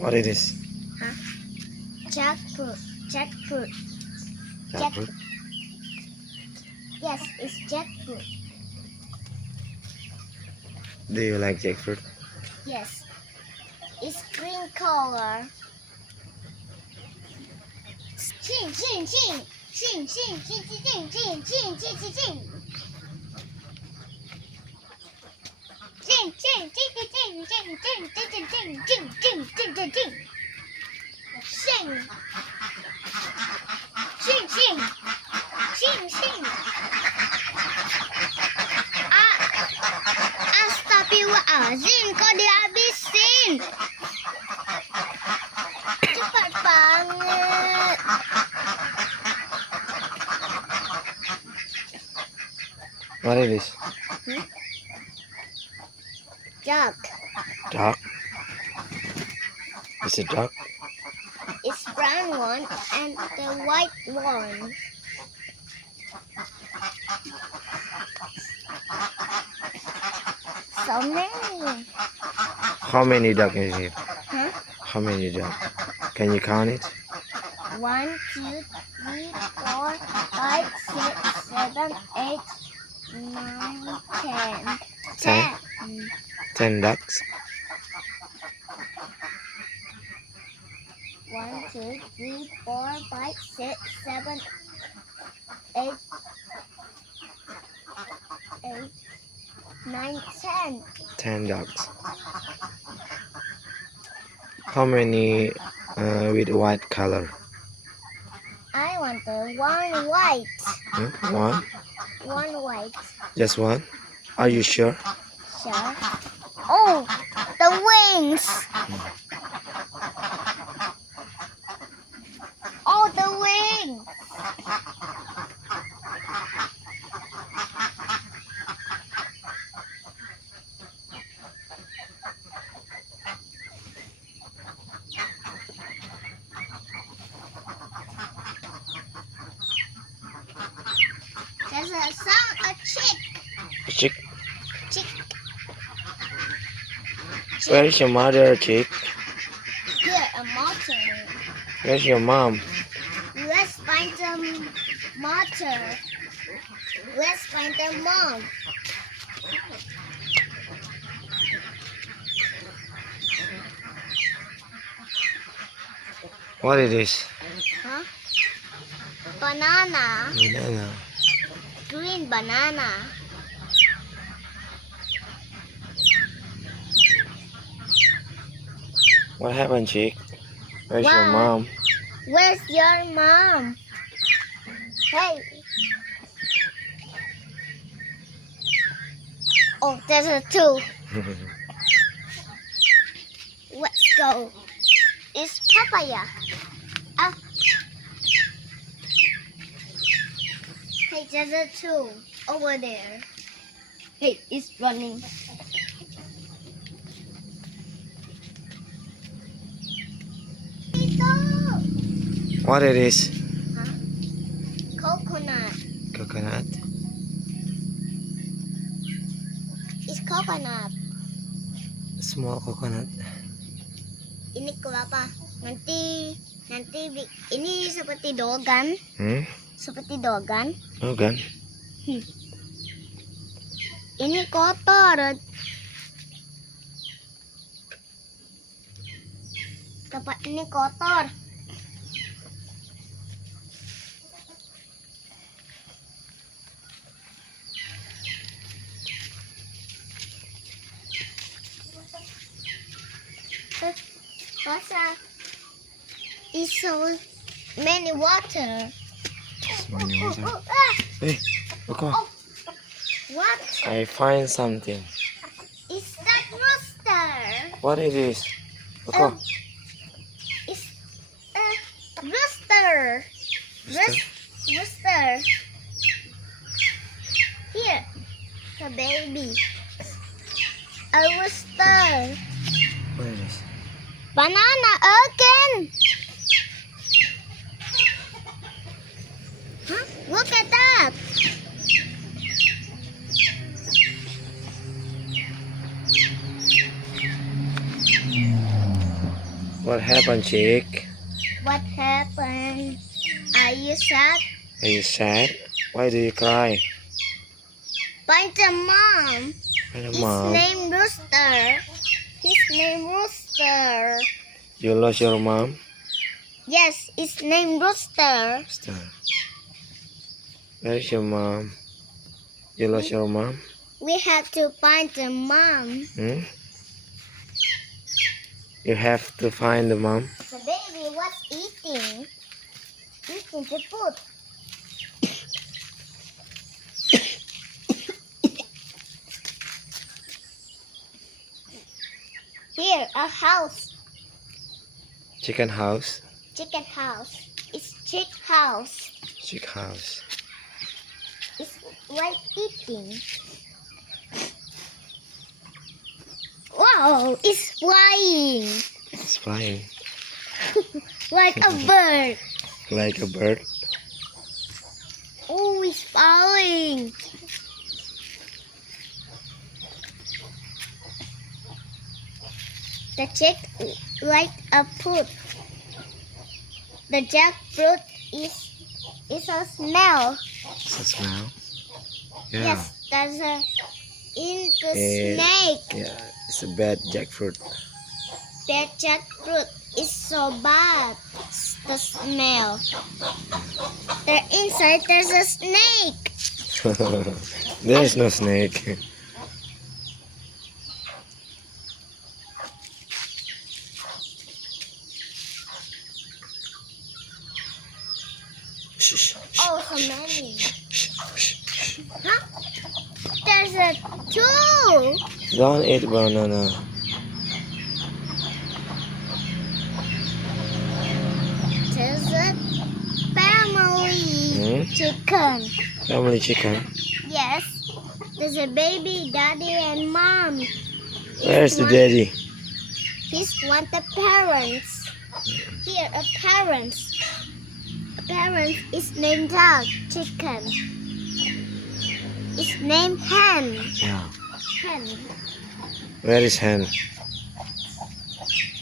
What it is? Huh? Jackfruit. Jackfruit. Jackfruit. Yes, it's jackfruit. Do you like jackfruit? Yes. It's green color. Ching, ching, ching. Ching, ching, ching, ching, ching, ching, ching, ching, ching. Ching, ching, ching, ching, ching, ching, ching, ching, ching, ching, ching, ching, ching, ching. Sing. Sing, sing. Sing, sing. Astagfirullahaladzim, kok dihabisin? Cepat banget. What it is? Duck. Duck. Is it duck? It's brown one and the white one. So many. How many duck is it? Huh? How many duck? Can you count it? 1, 2, 3, 4, 5, 6, 7, 8, 9, 10. 10? 10 ducks. 1, 2, 3, 4, 5, 6, 7, 8, 9, 10. 10 ducks. How many with white color? I want the one white. One? One white. Just one? Are you sure? Sure. Oh, the wings. Oh, the wings. There's a sound, a chick. Chick? Chick. Where is your mother, chick? Here, a motor. Where's your mom? Let's find the motor. Let's find the mom. What it is? Huh? Banana. Banana. Green banana. What happened, chick? Where's What? your mom? Where's your mom? Hey. Oh, there's a two. Let's go. It's papaya. Ah. Hey, there's a two over there. Hey, it's running. What it is? Huh? Coconut. Coconut. It's coconut. Small coconut. Ini kelapa. Nanti ini seperti dogan. Seperti dogan. Dogan. Ini kotor. Tempat ini kotor. What's it's so many water. So many water. Hey, look on. Oh, what? I find something. Is that rooster? What it is? Look on. It's a rooster. Rooster. Here, the baby. A rooster. What it is? Banana again. Huh? Look at that. What happened, chick? What happened? Are you sad? Are you sad? Why do you cry? Find the mom. Where's your His mom? name Rooster. His name Rooster. You lost your mom? Yes, his name Rooster. Stop. Where is your mom? You lost your mom? We have to find the mom. Hmm? You have to find the mom. The baby was eating the food. Here, a house. Chicken house. Chicken house. It's chick house. Chick house. It's like eating. Wow, it's flying It's flying like a bird. like a bird. Oh, it's falling. The chick like a fruit. The jackfruit is a smell. It's a smell. Yeah. Yes, there's a in the Eh, snake. Yeah, it's a bad jackfruit. The jackfruit is so bad. The smell. The inside there's a snake. There is no snake. Shh, shh, Oh, so many. shh, shh, shh. Huh? There's a two. Don't eat banana. There's a family chicken. Family chicken. Yes. There's a baby, daddy, and mom. Where's the daddy? He's one the parents. Here, a parents. A parent is named dog, chicken. It's named hen. Yeah. Hen. Where is hen?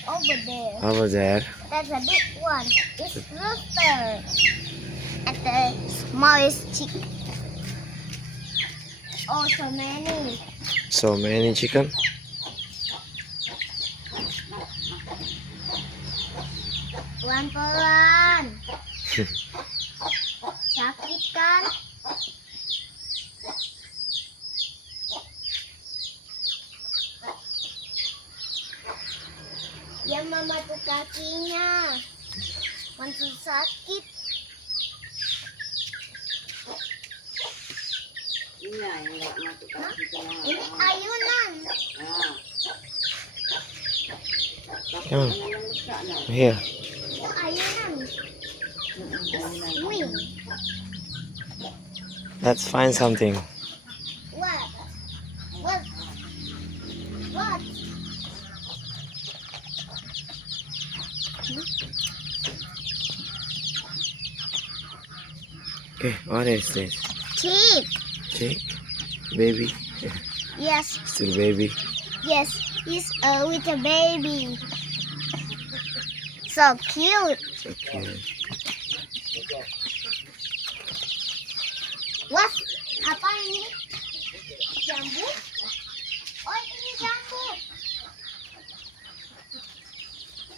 Over there. Over there. There's a big one. It's rooster. And the smallest chicken. Oh, so many. So many chicken. Pelan-pelan. Sakit kan? Dia mematuk kakinya. Langsung sakit. Hah? Ini ayunan. Come on. Here. Itu ayunan. Swing. Let's find something. What? What? What? Okay, what is this? Chick. Chick? Baby? Yes. Still baby? Yes. He's with a baby. So cute. So cute. What? Apa ini? Jambu? Oh, ini jambu.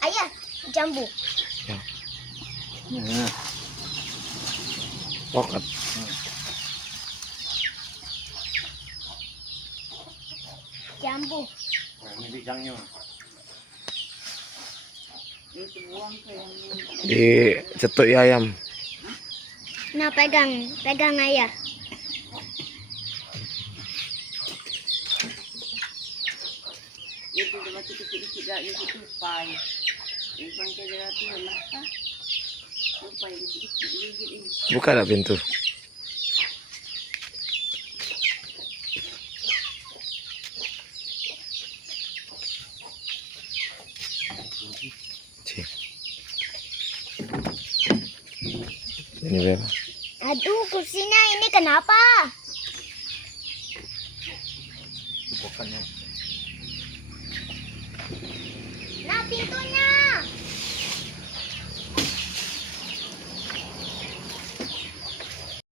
Ayah, jambu. Yeah. Pocket. Jambu. Di cetuk ayam. Nah, pegang ayah. Buka tak pintu? Cik. Ini berapa? Aduh, kursinya ini kenapa?